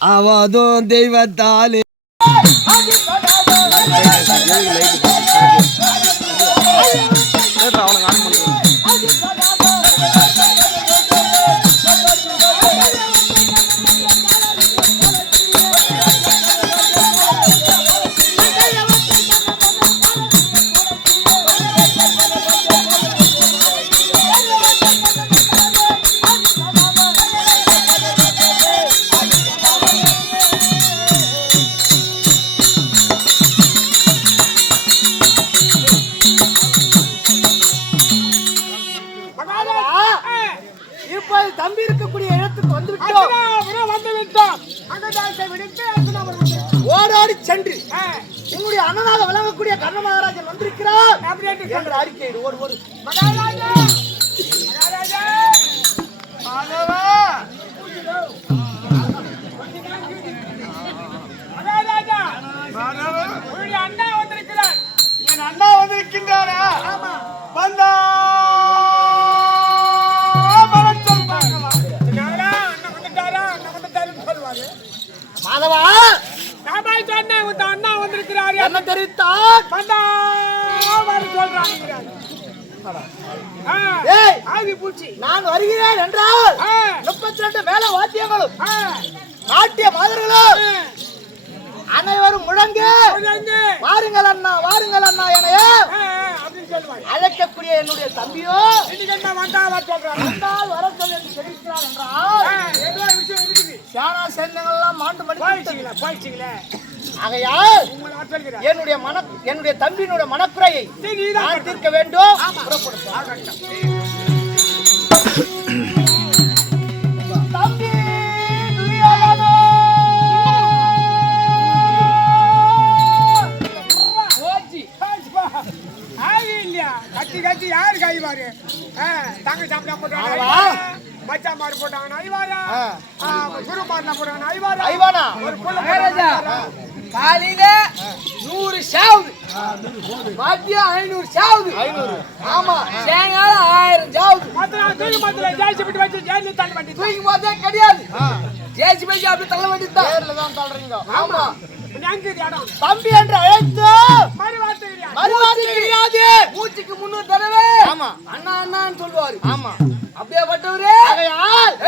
அவதும் தெய்வத்தாலே தம்பி இருக்கக்கூடிய இடத்துக்கு வந்து விட்டோம். ஓடாடி சென்று உங்களுடைய அண்ணனாக விளங்கக்கூடிய கர்ண மகாராஜன் வந்திருக்கிறார் என்று அறிக்கை ஓடு ஓடு. மகாராஜா அண்ணா வந்திருக்கிறார். என் அண்ணா வந்திருக்கின்றாரா? வந்தா மாதவா, அண்ணா வந்திருக்கிறார். என்ன தெரிவித்தார்? நான் வருகிறேன் என்றால் 32 மேல வாத்தியங்களும் நாட்டிய மாதர்களும் அனைவரும் முழங்கு வாருங்கள் அண்ணா, வாருங்கள் அண்ணா என அழைக்கக்கூடிய என்னுடைய தம்பியோ வந்தால் வர சொல் என்று தெரிவிக்கிறார் என்றால் சேனா சேந்தங்கள்லாம் மாண்டு மடிச்சிங்களே. ஆகையால் என்னுடைய தம்பியினுடைய மனக்குறையை நான் தீர்க்க வேண்டும். தம்பி கட்சி கட்சி யாரு கைவாரு தங்க சாப்பிட போட்டாங்க, மச்சாமாரு போட்டாங்க ஐவாரா, குருமாரில போட்டாங்க ஐவாரா, ஐவானா ஒரு காலையில 100 சாவுது, மதியம் 500 சாவுது. ஆமா, சாயங்காலம் 1000 சாவுது. மத்தில ஜெயிச்சுட்டு வச்சு ஜெயில தள்ள வண்டி தூக்கும் போதே கிடையாது. ஜெயிச்சு போய் அப்படி தள்ள வண்டி தான் நேர்ல தான் தள்ளுறீங்க. ஆமா, தம்பி என்று அழைத்து மறுவார்த்தை கிடையாது. மூச்சுக்கு 300 தடவை ஆமா அண்ணா அண்ணான்னு சொல்லுவாரு. ஆமா, அப்படியே பட்டவரே. ஆகையால்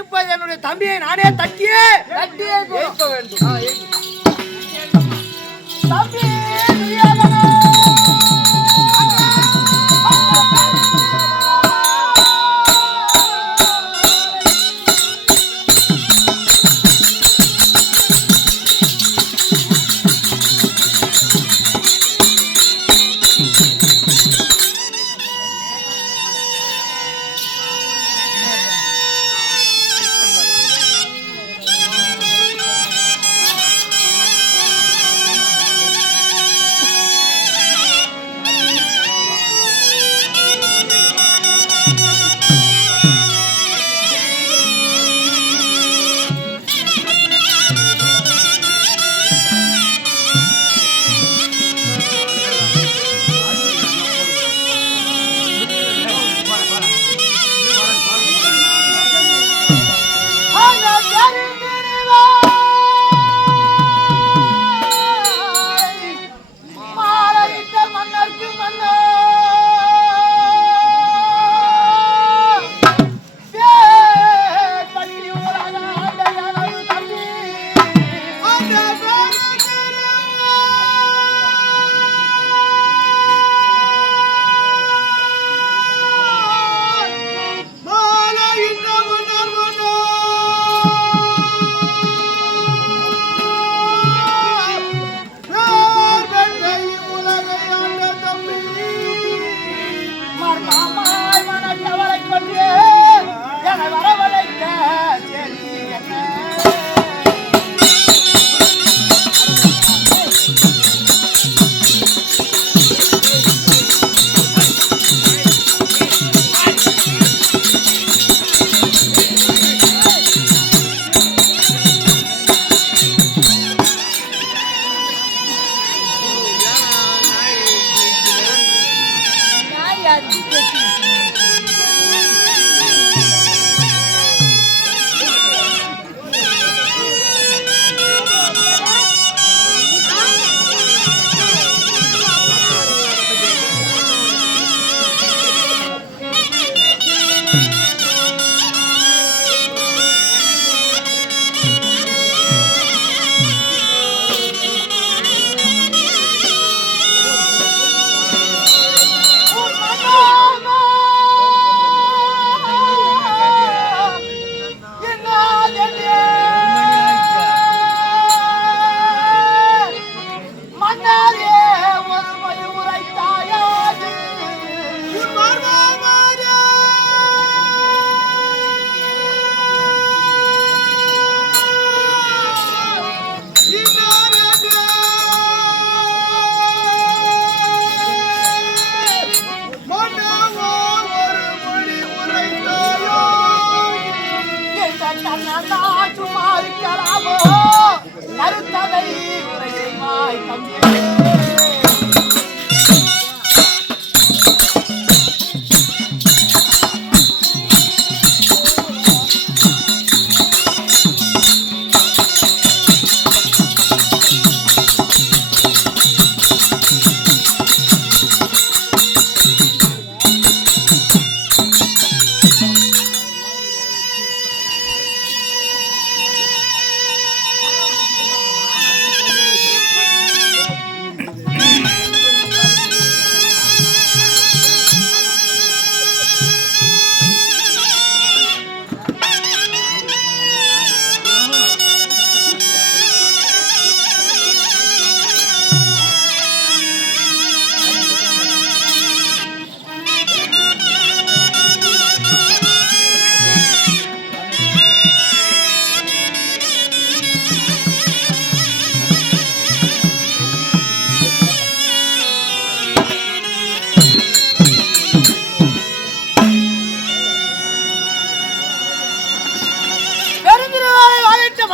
இப்ப என்னுடைய தம்பியை நானே தட்டியே ஜெயிக்க வேண்டும். தம்பி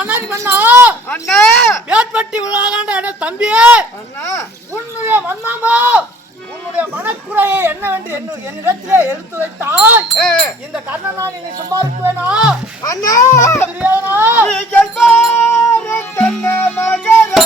பண்ணாதி பண்ணா அண்ணா வேட்பட்டி விழாதாண்ட என்ன தம்பி அண்ணா உன்னுடைய மன்னாமோ உன்னுடைய மனக்குறையை என்னவென்று என்னிடத்திலே எடுத்து வைத்தால் இந்த கர்ணனான் என்னை சும்மா இருக்குவேனா அண்ணா தெரியாதா நீங்கள் பாரு தன்ன மகராஜனே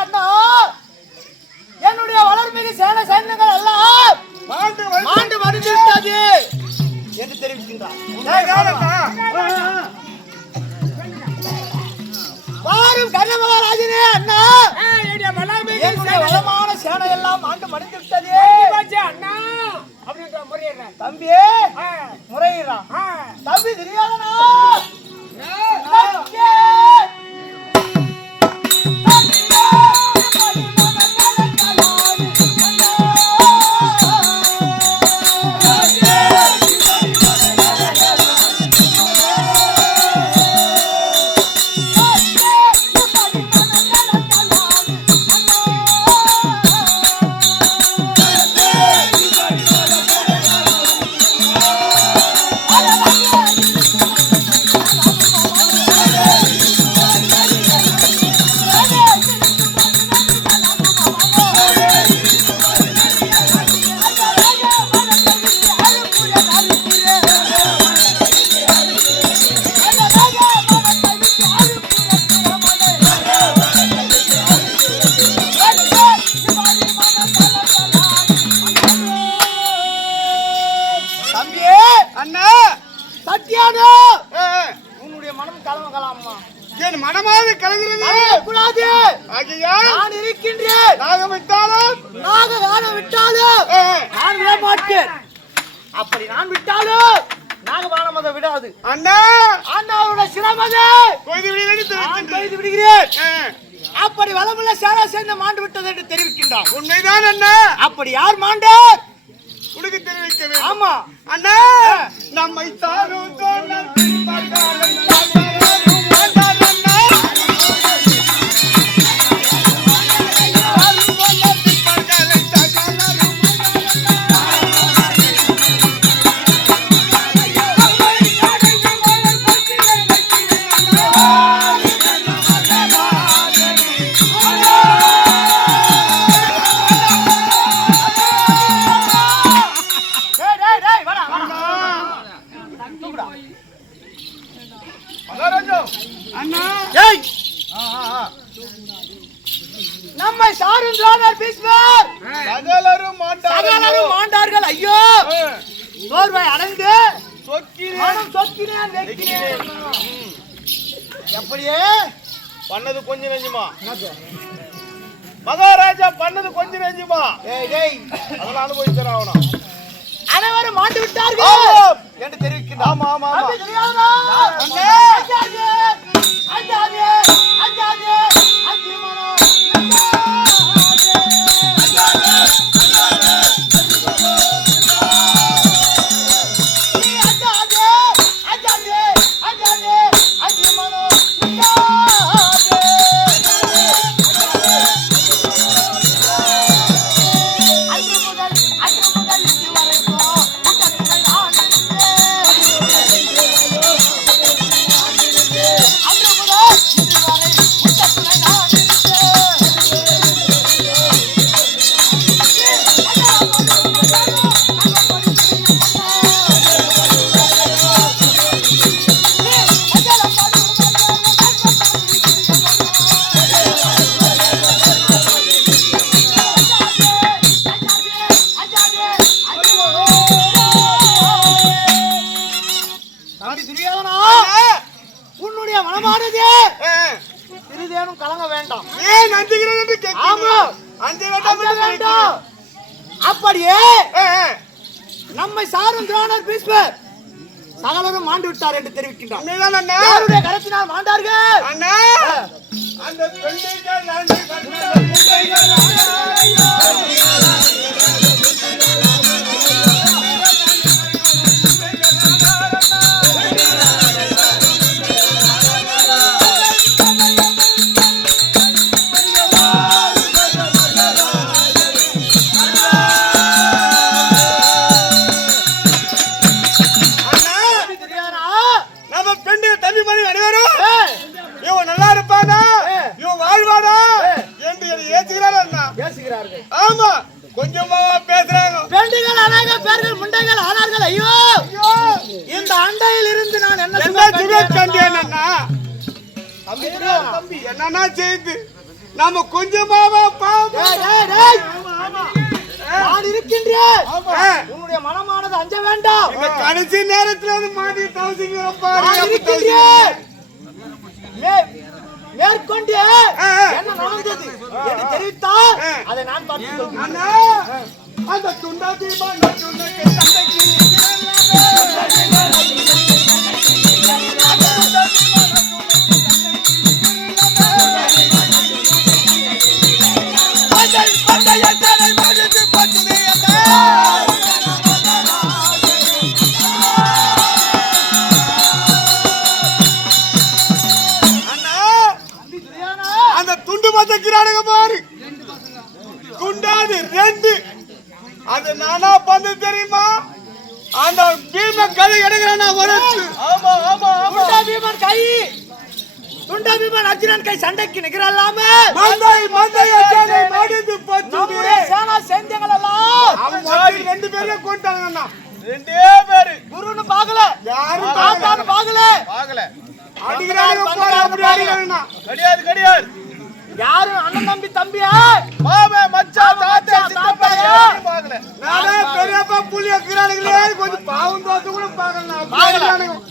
அண்ணா என்னுடைய வளர்மிகு சேன சைன்யங்கள் எல்லாம் மாண்டு மடிந்து விட்டது என்று தெரிவிக்கின்றார். வாரும் கர்ணமகாராஜனே அண்ணா, என்னுடைய வளமான சேனை எல்லாம் மாண்டு மடிந்து விட்டது அண்ணா அப்படின்ற முறையிடுறேன் தம்பி முறையிடுறான் தம்பி தெரியாதனா உன்னுடைய மனம் கலங்கலாமா என் மனமாவது கலங்கிறது கூடாது. நான் இருக்கின்றேன். நாகம் விட்டாலும் நாகம் விட்டாலும் நான் விட மாட்டேன். அப்படி நான் விட்டாலும் நாகபானம் அதை விடாது. அண்ணா அண்ணாவுடைய சிரமதை கொய்து விடுகிறேன். அப்படி வளமுள்ள சேரா சேர்ந்த மாண்டு விட்டது என்று தெரிவிக்கின்றார். உண்மைதான் அண்ணா. அப்படி யார் மாண்டார் உனக்கு தெரிவிக்க வேண்டும். ஆமா அண்ணா நம்மை சாரும் நம்மை சாருன்றார் பீஷ்மர். சகலரும் மாண்டார்கள். ஐயோ சோர்வை அடைந்து மனம் சொக்கினேன் வைக்கிறேன். எப்படியே பண்ணது கொஞ்சம் நெஞ்சுமா மகாராஜா பண்ணது கொஞ்சம் நெஞ்சுமா அதெல்லாம் அனுபவிச்சுறான் அவனா. அனைவரும் மாண்டு விட்டார்கள் என்று தெரிவிக்கின்றார். ஆமா ஆமா கண்ணும் கலங்க வேண்டாம். ஏன் அஞ்சுகிறேன் என்று கேட்கிறீர்கள்? ஆமா, அஞ்ச வேண்டாம். அப்படியே நம்மை சாரும் துரோணர் பீஷ்மர் சகலரும் மாண்டு விட்டார் என்று தெரிவிக்கின்றார். யாருடைய கரத்தினால் மாண்டார்கள்? அண்ணா, அந்த பெண்கள் ஆமா கொஞ்சமா பேசுறாங்க. பெண்கள் அநேக பேர்கள் முண்டைகள் ஆனார்கள். ஐயோ, இந்த அண்டையில் இருந்து நான் என்ன கண்டேன்னா தம்பி என்னன்னா செய்து நாம கொஞ்சமாவா பாவம் நான் இருக்கின்றேன். உன்னுடைய மனமானது அஞ்ச வேண்டாம். இந்த கடைசி நேரத்துல வந்து மாட்டி தவசிக்கிறோம் பாரு. மேற்கொண்டு என்ன நடந்தது என்று தெரிவித்தால் அதை நான் பார்த்துக் கொள்கிறேன். அந்த துண்டா தீபா பாரு. துண்டாது ரெண்டு அது நானா பண்ணு தெரியுமா? அந்த பீமன் கதை எடுக்கிறானா வரச்சு. ஆமா ஆமா ஆமா, பீமன் கை துண்டா பீமன் அர்ஜுனன் கை சண்டைக்கு நிகரல்லாம மந்தை அச்சனை மாடிந்து போச்சு. நம்முடைய சேனா சேந்தியங்கள் எல்லாம் அவங்க ரெண்டு பேரையும் கொண்டாங்கண்ணா. ரெண்டே பேரு குருன்னு பாக்கல, யாரும் தாத்தான்னு பாக்கல. அடிக்கிறாங்க பாரு, அப்படி அடிக்கிறானா? கிடையாது. யாரு அண்ணன் தம்பி தம்பியா மாமே மச்சான் தாத்தா சித்தப்பா பாக்கல. நானே பெரியப்பா புளிய கிரானுங்களே கொஞ்சம் பாவம் தோத்து கூட பாக்கல.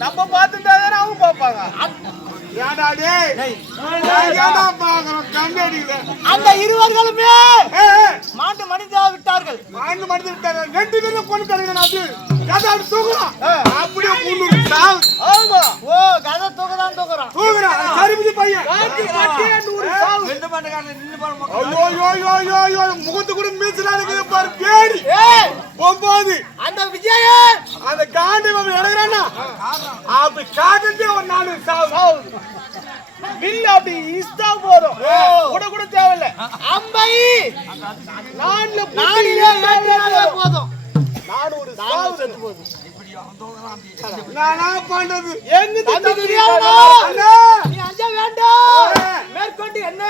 நம்ம பாத்துட்டா தானே அவங்க பாப்பாங்க. ஏடா டேய், ஏடா பாக்குறோம் கண்டடில. அந்த இருவர்களுமே மாண்டு மடிந்து விட்டார்கள். ரெண்டு பேரும் கொண்டு கலங்கன. அது கதை தூக்குறான், அப்படியே குண்டு சாவு. ஆமா, ஓ கதை தூக்குறான் சரிபதி பையன் காட்டி 100 சாவு. ரெண்டு பண்ணகாரன் நின்னு பாரு. ஐயோ முகத்து கூட மீச்சலா இருக்குது பாரு. பேடி போம்போது அந்த விஜயன் அந்த காண்டி வந்து எடுக்கறானா அப்படி காட்டுதே ஒரு 4 சாவு. மில்ல அப்படி இஸ்தா போறோம், கூட தேவையில்ல. அம்பை நானிலே ஏற்றினாலே போதும். 400 சாவு செத்து போகுது. நானா பண்றது எங்க தம்பி தெரியாதோ? நீ அஞ்ச வேண்டாம். மேற்கொண்டு என்ன